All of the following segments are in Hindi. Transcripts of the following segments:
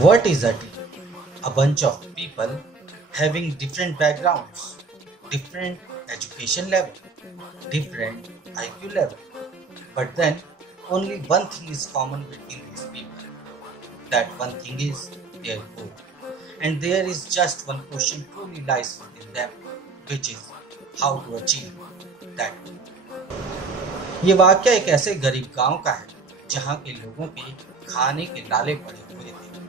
What is a team? A bunch of people having different backgrounds, different education level, different IQ level. But then only one thing is common between these people. That one thing is their goal. And there is just one question truly lies within them, which is how to achieve that goal. ये वाक्य एक ऐसे गरीब गांव का है जहां के लोगों के खाने के लाले पड़े हुए थे।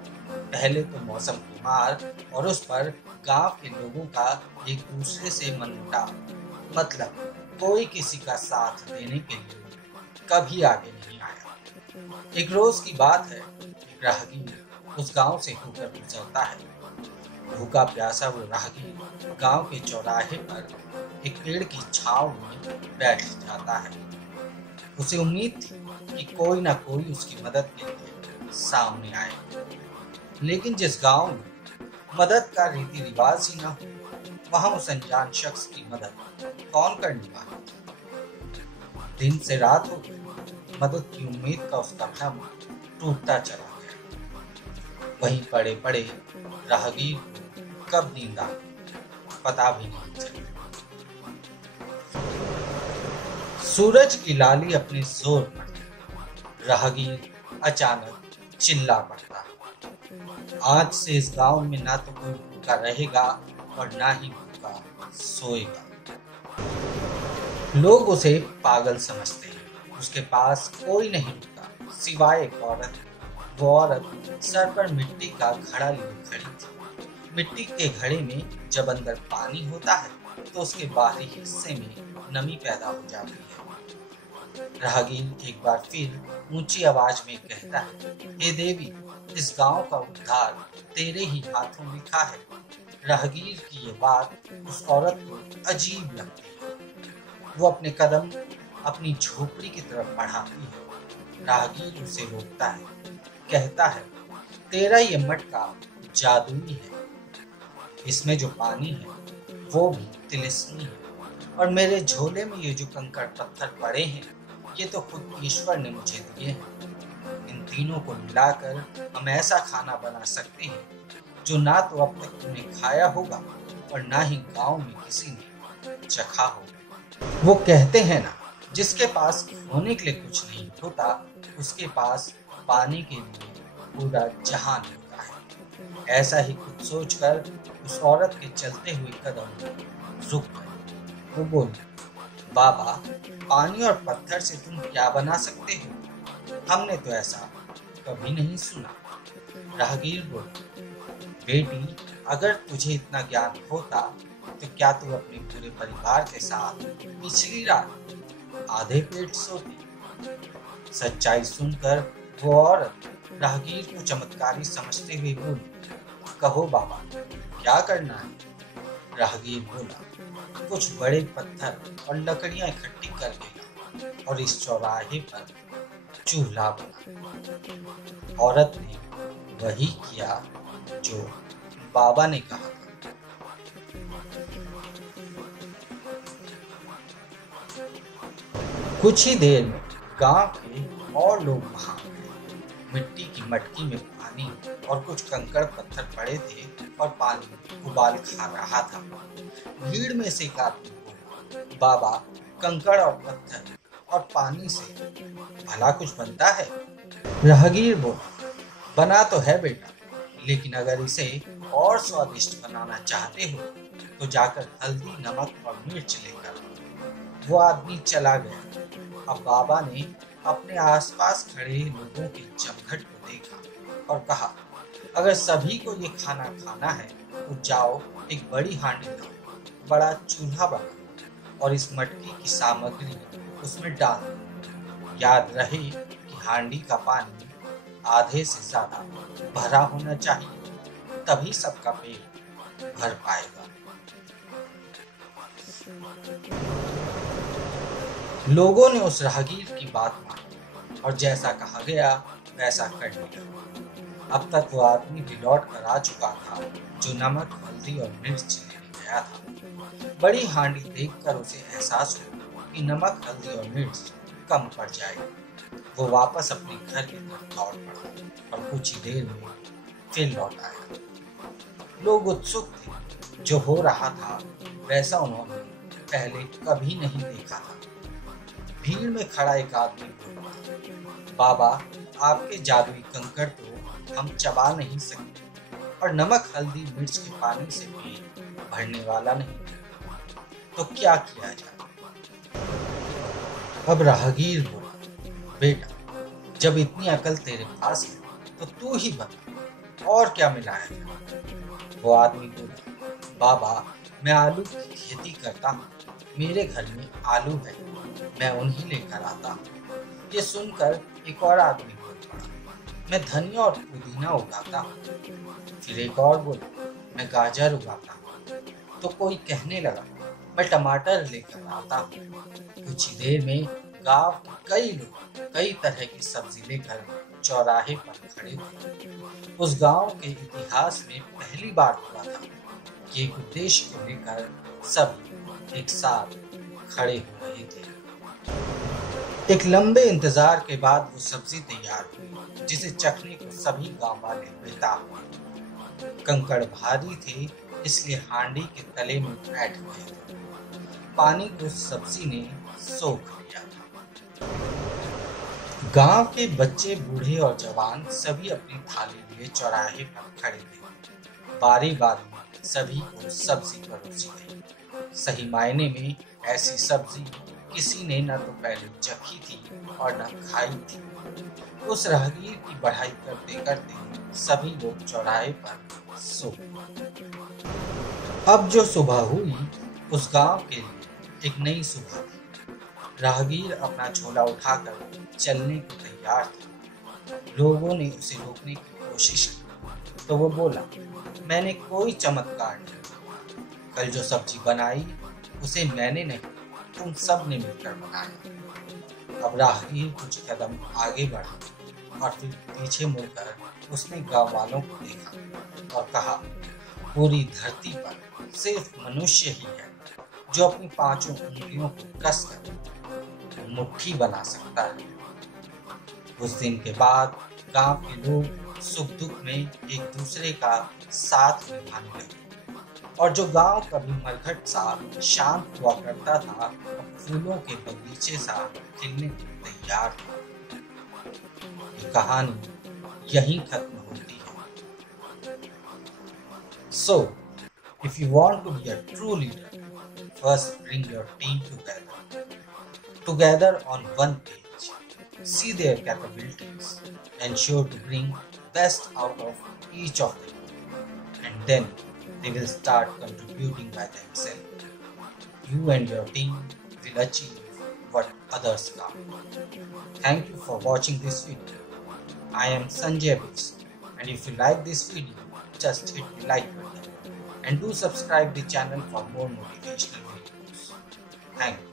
पहले तो मौसम बीमार और उस पर गांव के लोगों का एक दूसरे से मनमुटाव, मतलब कोई किसी का साथ देने के लिए कभी आगे नहीं आया। एक रोज की बात है, एक राहगीर उस गांव से होकर गुजरता है। भूखा प्यासा वो राहगीर गांव के चौराहे पर एक पेड़ की छांव में बैठ जाता है। उसे उम्मीद थी कि कोई ना कोई उसकी मदद के लिए सामने आए, लेकिन जिस गांव में मदद का रीति रिवाज ही ना हो, वहां उस अनजान शख्स की मदद कौन करने वाला। दिन से रात हो गई, मदद की उम्मीद का उसका भ्रम टूटता चला गया। वहीं पड़े पड़े राहगीर को कब नींद आ गई पता भी नहीं चला। सूरज की लाली अपने जोर पर, राहगीर अचानक चिल्ला पड़ता, आज से इस गांव में ना तो कोई भूखा रहेगा और ना ही भूखा सोएगा। लोग उसे पागल समझते हैं। उसके पास कोई नहीं होता सिवाय एक औरत। वो औरत सर पर मिट्टी का घड़ा लिए खड़ी थी। मिट्टी के घड़े में जब अंदर पानी होता है तो उसके बाहरी हिस्से में नमी पैदा हो जाती है। राहगीर एक बार फिर ऊंची आवाज में कहता है, हे देवी, इस गांव का उद्धार तेरे ही हाथों लिखा है। राहगीर की ये बात उस औरत को अजीब लगती है। वो अपने कदम अपनी झोपड़ी की तरफ बढ़ाती है। राहगीर उसे रोकता है, कहता है, तेरा ये मटका जादुई है। इसमें जो पानी है वो भी तिलिस्मी है, और मेरे झोले में ये जो कंकड़ पत्थर पड़े हैं ये तो खुद ईश्वर ने मुझे दिए हैं। इन तीनों को मिलाकर हम ऐसा खाना बना सकते हैं जो ना तो अब तक तुमने खाया होगा और ना ही गांव में किसी ने चखा होगा। वो कहते हैं ना, जिसके पास खोने के लिए कुछ नहीं होता उसके पास पाने के लिए पूरा जहान होता है। ऐसा ही कुछ सोचकर उस औरत के चलते हुए कदम रुक गए। वो बोली, बाबा, पानी और पत्थर से तुम क्या बना सकते हो? हमने तो ऐसा कभी नहीं सुना। राहगीर बोले, बेटी, अगर तुझे इतना ज्ञान होता तो क्या तू अपने पूरे परिवार के साथ पिछली रात आधे पेट सोती? सच्चाई सुनकर वो औरत राहगीर को चमत्कारी समझते हुए बोली, कहो बाबा, क्या करना है? राहगीर बोला, कुछ बड़े पत्थर और लकड़ियां इकट्ठी कर लेना और इस चौराहे पर चूल्हा बना। औरत ने वही किया जो बाबा ने कहा था। कुछ ही देर में गांव के और लोग वहां गए। मिट्टी की मटकी में पानी और कुछ कंकड़ पत्थर पड़े थे और पानी उबाल खा रहा था। भीड़ में से एक आदमी बोला, बाबा, कंकड़ और पत्थर और पानी से भला कुछ बनता है? राहगीर बोला, बना तो है बेटा, लेकिन अगर इसे और स्वादिष्ट बनाना चाहते हो तो जाकर हल्दी, नमक और मिर्च लेकर। वो आदमी चला गया। अब बाबा ने अपने आसपास खड़े लोगों के जमघट को देखा और कहा, अगर सभी को ये खाना खाना है तो जाओ एक बड़ी हांडी लाओ, बड़ा चूल्हा बनाओ और इस मटकी की सामग्री उसमें डाल दो। याद रहे कि हांडी का पानी आधे से ज्यादा भरा होना चाहिए, तभी सबका पेट भर पाएगा। लोगों ने उस राहगीर की बात मानी और जैसा कहा गया वैसा कर लिया। अब तक वो आदमी भी लौट कर आ चुका था जो नमक, हल्दी और मिर्च लेने गया था। बड़ी हांडी देखकर उसे एहसास हुआ कि नमक, हल्दी और मिर्च कम पड़ जाएगी। वो वापस अपने घर की तरफ लौट पड़ा और कुछ ही देर में फिर लौट आया। लोग उत्सुक थे। जो हो रहा था वैसा उन्होंने पहले कभी नहीं देखा था। भीड़ में खड़ा एक आदमी बोला, बाबा, आपके जादुई कंकड़ तो हम चबा नहीं सकते और नमक हल्दी मिर्च के पानी से पेट भरने वाला नहीं, तो क्या किया जाए? अब राहगीर बोला, बेटा, जब इतनी अकल तेरे पास है तो तू ही बता, और क्या मिलाया जाए? वो आदमी बोला, बाबा, मैं आलू की खेती करता हूँ, मेरे घर में आलू है, मैं उन्हीं लेकर आता हूँ। ये सुनकर एक और आदमी बोल पड़ा, मैं धनिया और पुदीना उगाता हूँ। फिर एक और बोला, मैं गाजर उगाता हूँ। तो कोई कहने लगा, मैं टमाटर लेकर आता हूँ। कुछ ही देर में गांव के कई लोग कई तरह की सब्जी लेकर चौराहे पर खड़े थे। उस गांव के इतिहास में पहली बार हुआ था कि एक उद्देश्य को लेकर सभी एक साथ खड़े हो रहे थे। एक लंबे इंतजार के बाद वो सब्जी तैयार हुई, जिसे चखने को सभी गांव वाले बेताब हुए। कंकड़ भारी थे, इसलिए हांडी के तले में बैठ गए थे। पानी को सब्जी ने सोख लिया था। गांव के बच्चे, बूढ़े और जवान सभी अपनी थाली लिए चौराहे पर खड़े थे। बारी बारी सभी को सब्जी परोसी गई। सही मायने में ऐसी सब्जी किसी ने न तो पहले चखी थी और न खाई थी। उस राहगीर की बढ़ाई करते करते सभी लोग चौराहे पर सो गए। अब जो सुबह हुई उस गांव के लिए एक नई सुबह थी। राहगीर अपना झोला उठाकर चलने को तैयार था। लोगों ने उसे रोकने की कोशिश की तो वो बोला, मैंने कोई चमत्कार नहीं किया। कल जो सब्जी बनाई उसे मैंने नहीं, तुम सब ने मिलकर बनाया। अब राहगीर कुछ कदम आगे बढ़ा और फिर पीछे मुड़कर उसने गांव वालों को देखा और कहा, पूरी धरती पर सिर्फ मनुष्य ही है जो अपनी पांचों उंगलियों को कसकर मुट्ठी बना सकता है। उस दिन के बाद गांव के लोग सुख दुख में एक दूसरे का साथ निभाने लगे और जो गांव कभी मरघट सा शांत हुआ करता था अब फूलों के बगीचे सा खिलने को तैयार था। ये कहानी यहीं खत्म होती है। So, if you want to be a true leader, first bring your team together on one page. See their capabilities, ensure to bring best out of each of them, and then they will start contributing by themselves. You and your team will achieve what others can't. Thank you for watching this video. I am Sanjay Bix, and if you like this video, just hit the like button and do subscribe the channel for more motivational videos. Thank you.